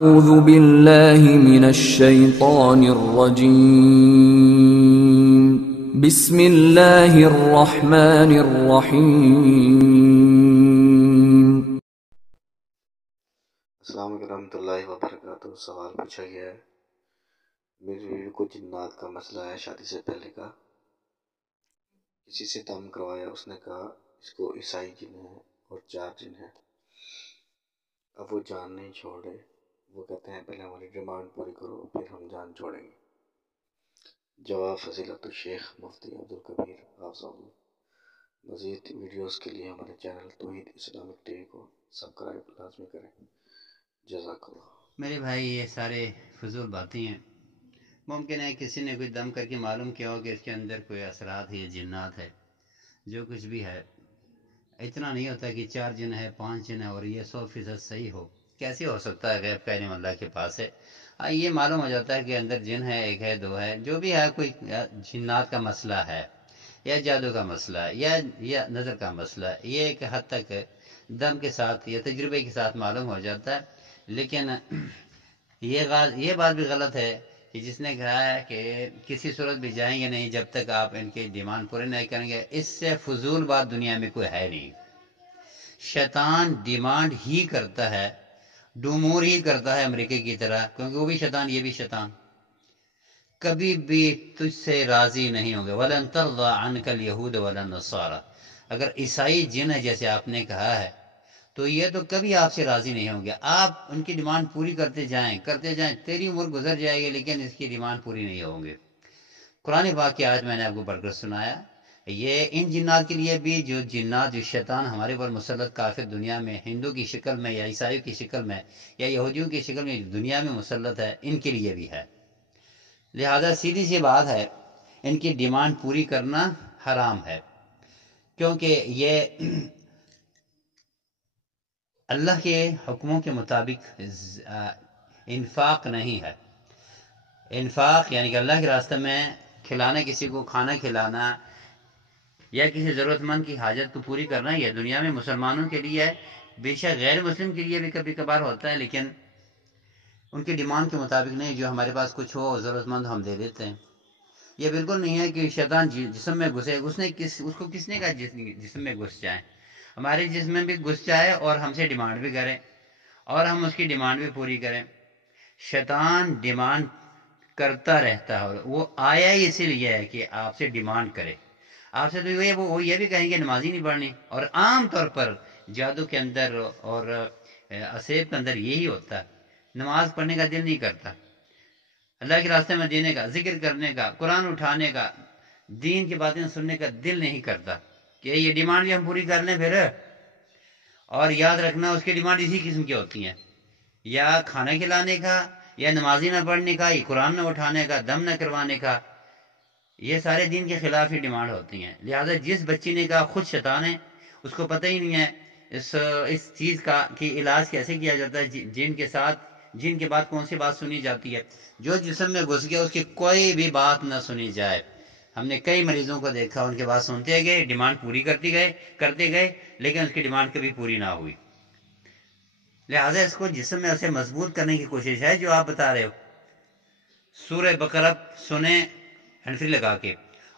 أعوذ بالله من الشيطان الرجيم بسم الله الرحمن الرحيم السلام علیکم ورحمۃ اللہ وبرکاتہ۔ سوال پوچھا گیا ہے، میری بیوی کو جنات کا مسئلہ ہے شادی سے پہلے کا۔ کسی سے دم کروایا، اس نے کہا اس کو عیسائی جن ہے اور 4 جن ہیں۔ اب وہ جان نہیں چھوڑ رہے، وہ کہتے ہیں پہلے ہماری ڈیمانڈ پوری کرو پھر ہم جان چھوڑیں گے۔ جواب فضیلت الشیخ مفتی عبدالکبیر حافظہ اللہ۔ مزید ویڈیوز کے لیے ہمارے چینل توحید اسلامک ٹی وی کو سبسکرائب لازمی کریں۔ جزاک اللہ۔ میرے بھائی، یہ سارے فضول باتیں ہیں۔ ممکن ہے کسی نے کوئی دم کر کے معلوم کیا ہو کہ اس کے اندر کوئی اثرات ہے یا جنات ہے، جو کچھ بھی ہے۔ اتنا نہیں ہوتا کہ 4 جن ہے 5 جن ہے اور یہ 100% صحیح ہو۔ کیسے ہو سکتا ہے؟ غیب کا علم اللہ کے پاس ہے۔ یہ معلوم ہو جاتا ہے کہ اندر جن ہے، 1 ہے 2 ہے، جو بھی ہے، کوئی جنات کا مسئلہ ہے یا جادو کا مسئلہ ہے یا نظر کا مسئلہ ہے۔ یہ ایک حد تک دم کے ساتھ یا تجربے کے ساتھ معلوم ہو جاتا ہے۔ لیکن یہ بات بھی غلط ہے کہ جس نے کہا ہے کہ کسی صورت بھی جائیں گے نہیں جب تک آپ ان کے ڈیمانڈ پورے نہیں کریں گے۔ اس سے فضول بات دنیا میں کوئی ہے نہیں۔ شیطان ڈیمانڈ ہی کرتا ہے، ڈومور ہی کرتا ہے امریکہ کی طرح، کیونکہ وہ بھی شیطان، یہ بھی شیطان۔ کبھی بھی تجھ سے راضی نہیں ہوں گے۔ وَلَن تَرْضَىٰ عَنْكَ الْيَهُودُ وَلَا النَّصَارَىٰ۔ اگر عیسائی جن ہے جیسے آپ نے کہا ہے تو یہ تو کبھی آپ سے راضی نہیں ہوں گے۔ آپ ان کی ڈیمانڈ پوری کرتے جائیں، تیری عمر گزر جائے گی لیکن اس کی ڈیمانڈ پوری نہیں ہوں گے۔ قرآن پاک کی آیت میں نے آپ کو پڑھ کر سنایا، یہ ان جنات کے لیے بھی جو شیطان ہمارے پر مسلط کافر دنیا میں ہندو کی شکل میں یا عیسائیوں کی شکل میں یا یہودیوں کی شکل میں دنیا میں مسلط ہے، ان کے لیے بھی ہے۔ لہذا سیدھی سی بات ہے، ان کی ڈیمانڈ پوری کرنا حرام ہے، کیونکہ یہ اللہ کے حکموں کے مطابق انفاق نہیں ہے۔ انفاق یعنی کہ اللہ کے راستے میں کھلانا، کسی کو کھانا کھلانا یا کسی ضرورت مند کی حاجت کو پوری کرنا، یہ دنیا میں مسلمانوں کے لیے ہے۔ بے شک غیر مسلم کے لیے بھی کبھی کبھار ہوتا ہے، لیکن ان کی ڈیمانڈ کے مطابق نہیں۔ جو ہمارے پاس کچھ ہو ضرورت مند ہم دے دیتے ہیں۔ یہ بالکل نہیں ہے کہ شیطان جسم میں گھسے، اس کو کس نے کہا جسم میں گھس جائیں؟ ہمارے جسم میں بھی گھس جائے اور ہم سے ڈیمانڈ بھی کریں اور ہم اس کی ڈیمانڈ بھی پوری کریں۔ شیطان ڈیمانڈ کرتا رہتا ہے، اور وہ آیا ہی اسی لیے ہے کہ آپ سے ڈیمانڈ کرے۔ آپ سے تو وہ یہ بھی کہیں گے نماز ہی نہیں پڑھنی، اور عام طور پر جادو کے اندر اور اسیب کے اندر یہی ہوتا ہے، نماز پڑھنے کا دل نہیں کرتا، اللہ کے راستے میں دینے کا، ذکر کرنے کا، قرآن اٹھانے کا، دین کی باتیں سننے کا دل نہیں کرتا کہ یہ ڈیمانڈ بھی ہم پوری کر لیں پھر۔ اور یاد رکھنا اس کی ڈیمانڈ اسی قسم کی ہوتی ہیں، یا کھانا کھلانے کا، یا نمازی نہ پڑھنے کا، یا قرآن نہ اٹھانے کا، دم نہ کروانے کا۔ یہ سارے دین کے خلاف ہی ڈیمانڈ ہوتی ہیں۔ لہذا جس بچی نے کہا خود شیطان ہے، اس کو پتہ ہی نہیں ہے اس چیز کا کہ علاج کیسے کیا جاتا ہے، جن کے ساتھ، جن کے بعد کون سی بات سنی جاتی ہے۔ جو جسم میں گھس گیا اس کی کوئی بھی بات نہ سنی جائے۔ ہم نے کئی مریضوں کو دیکھا، ان کے بات سنتے گئے، ڈیمانڈ پوری کرتے گئے لیکن اس کی ڈیمانڈ کبھی پوری نہ ہوئی۔ لہذا اس کو جسم میں اسے مضبوط کرنے کی کوشش ہے جو آپ بتا رہے ہو۔ سورہ بقرہ سنیں ہینڈ فری لگا کے،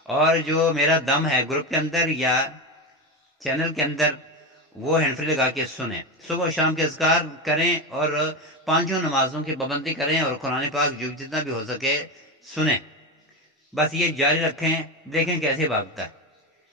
اور جو میرا دم ہے گروپ کے اندر یا چینل کے اندر، وہ ہینڈ فری لگا کے سنیں۔ صبح و شام کے اذکار کریں اور 5 نمازوں کی پابندی کریں اور قرآن پاک جو جتنا بھی ہو سکے سنیں۔ بس یہ جاری رکھیں، دیکھیں کیسے بھاگتا ہے۔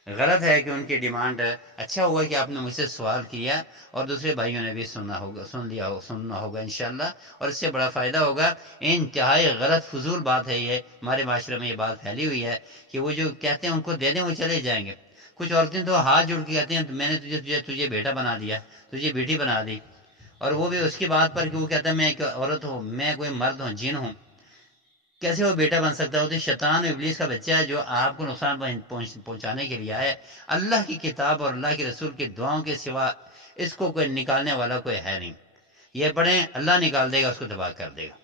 غلط ہے کہ ان کی ڈیمانڈ ہے۔ اچھا ہوا کہ آپ نے مجھ سے سوال کیا اور دوسرے بھائیوں نے بھی سننا ہوگا انشاءاللہ، اور اس سے بڑا فائدہ ہوگا۔ انتہائی غلط فضول بات ہے یہ، ہمارے معاشرے میں یہ بات پھیلی ہوئی ہے کہ وہ جو کہتے ہیں ان کو دے دیں وہ چلے جائیں گے۔ کچھ عورتیں تو ہاتھ جوڑ کے کہتے ہیں میں نے تجھے بیٹا بنا دیا، تجھے بیٹی بنا دی، اور وہ بھی اس کی بات پر کہ وہ کہتا ہے میں ایک عورت ہوں، میں کوئی مرد ہوں، جن ہوں۔ کیسے وہ بیٹا بن سکتا ہے؟ وہ تو شیطان و ابلیس کا بچہ ہے جو آپ کو نقصان پہنچانے کے لیے آئے۔ اللہ کی کتاب اور اللہ کے رسول کی دعاؤں کے سوا اس کو کوئی نکالنے والا کوئی ہے نہیں۔ یہ پڑھیں، اللہ نکال دے گا، اس کو تباہ کر دے گا۔